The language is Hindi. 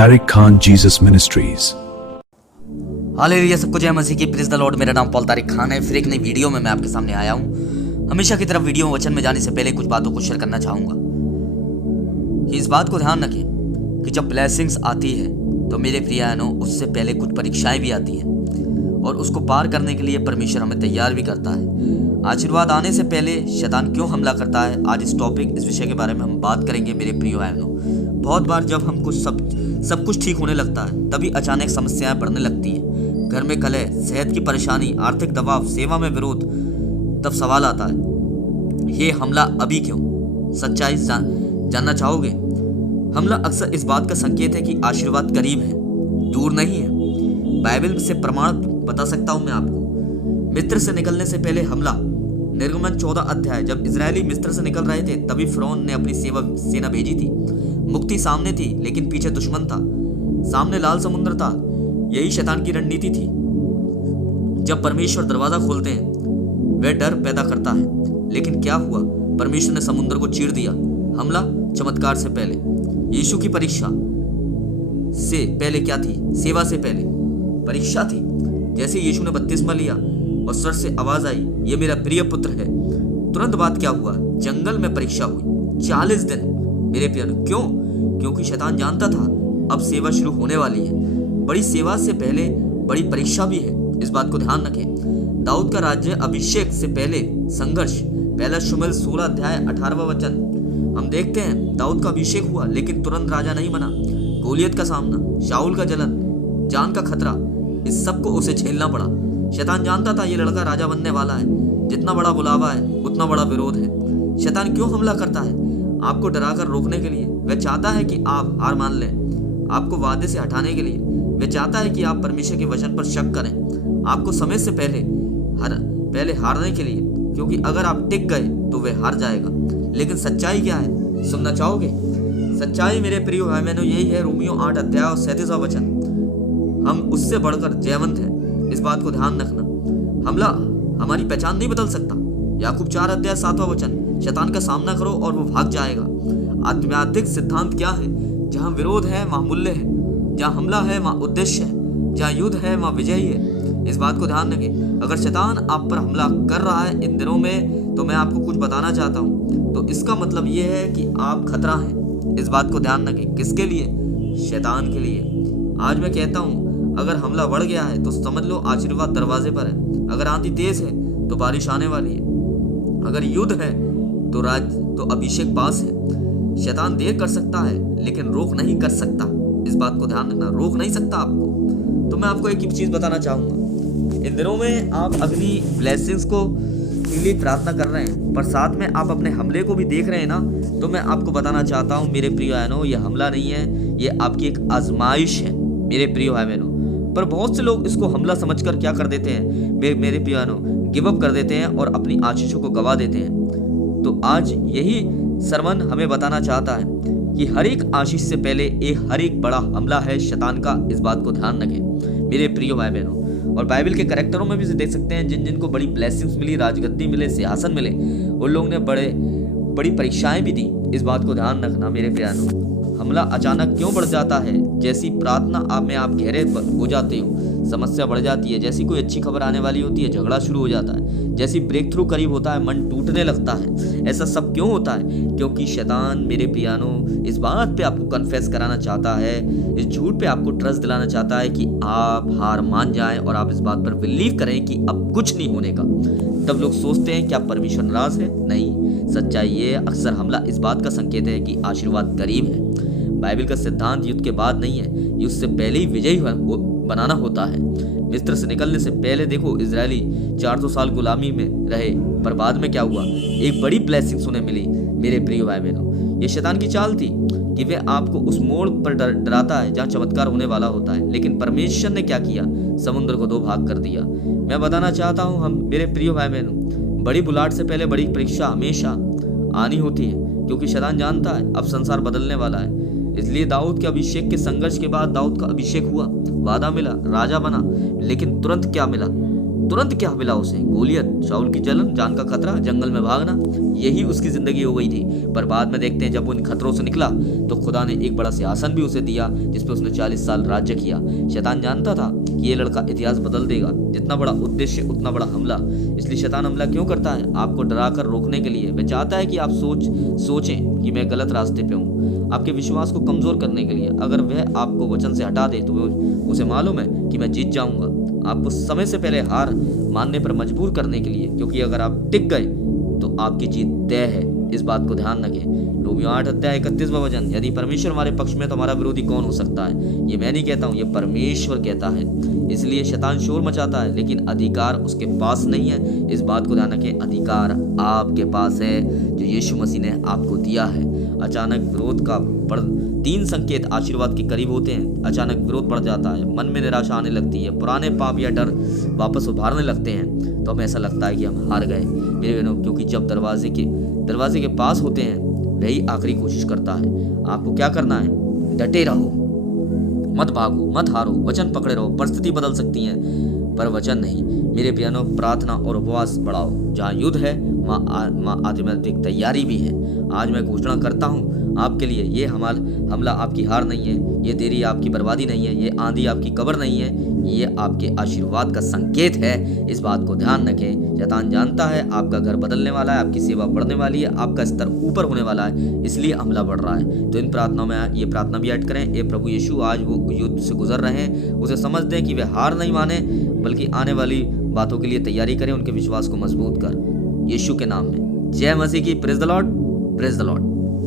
Tariq Khan Jesus Ministries। Hallelujah, सबको जय मसीह की। Praise the Lord. मेरा नाम पॉल तारिक खान है। फिर एक नई वीडियो में मैं आपके सामने आया हूँ। हमेशा की तरफ वीडियो वचन में जाने से पहले कुछ बातों को शेयर करना चाहूँगा कि इस बात को ध्यान रखें कि जब ब्लेसिंग्स आती है तो मेरे प्रियानों उससे पहले कुछ परीक्षाएं भी आती हैं और उसको पार करने के लिए परमेश्वर हमें तैयार भी करता है। आशीर्वाद आने से पहले शैतान क्यों हमला करता है, आज इस विषय के बारे में हम बात करेंगे मेरे प्रिय बहनों। बहुत बार जब हम सब कुछ ठीक होने लगता है तभी अचानक समस्याएं बढ़ने लगती हैं। घर में कलह, सेहत की परेशानी, आर्थिक दबाव, सेवा में विरोध। तब सवाल आता है, ये हमला अभी क्यों? सच्चाई जानना चाहोगे? हमला अक्सर इस बात का संकेत है कि आशीर्वाद करीब है, दूर नहीं है। बाइबल से प्रमाण बता सकता हूं मैं आपको। मिस्र से निकलने से पहले हमला। निर्गमन 14 अध्याय। जब इजरायली मिस्र से निकल रहे थे तभी फिरौन ने अपनी सेना भेजी थी। मुक्ति सामने थी लेकिन पीछे दुश्मन था। सामने लाल समुद्र था। यही शैतान की रणनीति थी। जब परमेश्वर दरवाजा खोलते हैं वह डर पैदा करता है, लेकिन क्या हुआ? परमेश्वर ने समुद्र को चीर दिया। हमला चमत्कार से पहले। यीशु की परीक्षा से पहले क्या थी? सेवा से पहले परीक्षा थी। जैसे यीशु ने बपतिस्मा लिया और स्वर से आवाज आई, ये मेरा प्रिय पुत्र है, तुरंत बाद क्या हुआ? जंगल में परीक्षा हुई 40 दिन मेरे प्रिय। क्यों? क्योंकि शैतान जानता था अब सेवा शुरू होने वाली है। बड़ी सेवा से पहले बड़ी परीक्षा भी है, इस बात को ध्यान रखें। दाऊद का राज्य अभिषेक से पहले संघर्ष। पहला शमूएल 16 अध्याय 18वां वचन। हम देखते हैं दाऊद का अभिषेक हुआ लेकिन तुरंत राजा नहीं बना। गोलियत का सामना, शाऊल का जलन, जान का खतरा, इस सब को उसे झेलना पड़ा। शैतान जानता था ये लड़का राजा बनने वाला है। जितना बड़ा बुलावा है उतना बड़ा विरोध है। शैतान क्यों हमला करता है? आपको डराकर रोकने के लिए। वह चाहता है कि आप हार मान लें। आपको वादे से हटाने के लिए। वह चाहता है कि आप परमेश्वर के वचन पर शक करें। आपको समय से पहले हारने के लिए, क्योंकि अगर आप टिक गए तो वह हार जाएगा। लेकिन सच्चाई क्या है, सुनना चाहोगे? सच्चाई मेरे प्रिय भाई बहनों यही है। रोमियो 8 अध्याय और 37वां वचन। हम उससे बढ़कर जयवंत हैं, इस बात को ध्यान रखना। हमला हमारी पहचान नहीं बदल सकता। याकूब 4 अध्याय 7वां वचन। शैतान का सामना करो और वो भाग जाएगा। आध्यात्मिक सिद्धांत क्या है? जहां विरोध है वहां मूल्य है, जहां हमला है वहां उद्देश्य है, जहां युद्ध है वहां विजय है। इस बात को ध्यान रखें। अगर शैतान आप पर हमला कर रहा है इन दिनों में तो मैं आपको कुछ बताना चाहता हूं। तो इसका मतलब ये है कि आप खतरा हैं। इस बात को ध्यान रखें। किसके लिए? शैतान के लिए। आज मैं कहता हूं, अगर हमला बढ़ गया है तो समझ लो आशीर्वाद दरवाजे पर है। अगर आंधी तेज है तो बारिश आने वाली है। अगर युद्ध है तो अभिषेक पास है। शैतान देर कर सकता है लेकिन रोक नहीं कर सकता। इस बात को ध्यान रखना, रोक नहीं सकता आपको। तो मैं आपको एक ही चीज बताना चाहूंगा। इन दिनों में आप अपनी ब्लेसिंग्स को के लिए प्रार्थना कर रहे हैं, पर साथ में आप अपने हमले को भी देख रहे हैं ना। तो मैं आपको बताना चाहता हूं मेरे प्रिय बहनों, ये हमला नहीं है, ये आपकी एक आजमाइश है मेरे प्रिय भाई बहनों। पर बहुत से लोग इसको हमला समझकर क्या कर देते हैं मेरे प्रिय बहनों, गिव अप कर देते हैं और अपनी आशीषों को गवा देते हैं। तो आज यही सरमन हमें बताना चाहता है कि हर एक आशीष से पहले हर एक बड़ा हमला है शैतान का। इस बात को ध्यान रखें मेरे प्रिय भाई बहनों। और बाइबल के कैरेक्टरों में भी देख सकते हैं जिनको बड़ी ब्लेसिंग्स मिली, राजगद्दी मिले, सिंहासन मिले, उन लोगों ने बड़ी परीक्षाएं भी दी। इस बात को ध्यान रखना मेरे प्यारों। हमला अचानक क्यों बढ़ जाता है? जैसी प्रार्थना आप गहरे हो जाते हो समस्या बढ़ जाती है। जैसी कोई अच्छी खबर आने वाली होती है झगड़ा शुरू हो जाता है। जैसी ब्रेक थ्रू करीब होता है मन टूटने लगता है। ऐसा सब क्यों होता है? क्योंकि शैतान मेरे प्रियानो इस बात पे आपको कन्फेस कराना चाहता है, इस झूठ पे आपको ट्रस्ट दिलाना चाहता है कि आप हार मान जाएं और आप इस बात पर बिलीव करें कि अब कुछ नहीं होने का। तब लोग सोचते हैं क्या परमेश्वर नाराज है? नहीं, सच्चाई ये अक्सर हमला इस बात का संकेत है कि आशीर्वाद करीब है। बाइबल का सिद्धांत युद्ध के बाद नहीं है, युद्ध से पहले ही विजयी बनाना होता है। मिस्र से निकलने से पहले देखो इजरायली 400 साल गुलामी में रहे, पर बाद में क्या हुआ? एक बड़ी ब्लेसिंग उन्हें मिली मेरे प्रिय भाई बहनों। ये शैतान की चाल थी कि वे आपको उस मोड़ पर डराता है जहाँ चमत्कार होने वाला होता है। लेकिन परमेश्वर ने क्या किया? समुद्र को 2 भाग कर दिया। मैं बताना चाहता हूँ हम मेरे प्रिय भाई बहनों, बड़ी बुलाहट से पहले बड़ी परीक्षा हमेशा आनी होती है, क्योंकि शैतान जानता है अब संसार बदलने वाला है। इसलिए दाऊद के अभिषेक के संघर्ष के बाद दाऊद का अभिषेक हुआ, वादा मिला, राजा बना, लेकिन तुरंत क्या मिला? तुरंत क्या मिला उसे? गोलियत, शाऊल की जलन, जान का खतरा, जंगल में भागना, यही उसकी जिंदगी हो गई थी। पर बाद में देखते हैं जब वो इन खतरों से निकला तो खुदा ने एक बड़ा सिंहासन भी उसे दिया जिसपे उसने 40 साल राज्य किया। शैतान जानता था कि ये लड़का इतिहास बदल देगा। जितना बड़ा उद्देश्य उतना बड़ा हमला। इसलिए शैतान हमला क्यों करता है? आपको डराकर रोकने के लिए। वह चाहता है कि आप सोचें कि मैं गलत रास्ते पे हूँ, आपके विश्वास को कमजोर करने के लिए। अगर वह आपको वचन से हटा दे तो उसे मालूम है कि मैं जीत जाऊंगा। आपको समय से पहले हार मानने पर मजबूर करने के लिए, क्योंकि अगर आप टिक गए तो आपकी जीत तय है। इस बात को ध्यान रखें। रोमियो 8 अध्याय 31वां वचन, यदि परमेश्वर हमारे पक्ष में तो हमारा विरोधी कौन हो सकता है? ये मैं नहीं कहता हूँ, ये परमेश्वर कहता है। इसलिए शैतान शोर मचाता है लेकिन अधिकार उसके पास नहीं है। इस बात को ध्यान रखें, अधिकार आपके पास है जो यीशु मसीह ने आपको दिया है। अचानक विरोध का 3 संकेत आशीर्वाद के करीब होते हैं। अचानक विरोध बढ़ जाता है, मन में निराशा आने लगती है, पुराने पाप या डर वापस उभारने लगते हैं, तो हमें ऐसा लगता है कि हम हार गए मेरे बहनों। क्योंकि जब दरवाजे के पास होते हैं वही आखिरी कोशिश करता है। आपको क्या करना है? डटे रहो, मत भागो, मत हारो, वचन पकड़े रहो। परिस्थिति बदल सकती है पर वचन नहीं। मेरे बहनों, प्रार्थना और उपवास बढ़ाओ। जहाँ युद्ध है वहाँ आध्यात्मिक तैयारी भी है। आज मैं घोषणा करता हूँ आपके लिए, ये हमला आपकी हार नहीं है, ये देरी आपकी बर्बादी नहीं है, ये आंधी आपकी कब्र नहीं है, ये आपके आशीर्वाद का संकेत है। इस बात को ध्यान रखें। शैतान जानता है आपका घर बदलने वाला है, आपकी सेवा बढ़ने वाली है, आपका स्तर ऊपर होने वाला है, इसलिए हमला बढ़ रहा है। तो इन प्रार्थनाओं में ये प्रार्थना भी ऐड करें, ए प्रभु यीशु, आज वो युद्ध से गुजर रहे हैं, उसे समझ दें कि वे हार नहीं माने बल्कि आने वाली बातों के लिए तैयारी करें, उनके विश्वास को मजबूत कर। यीशु के नाम में जय मसीह की। Praise the Lord, praise the Lord.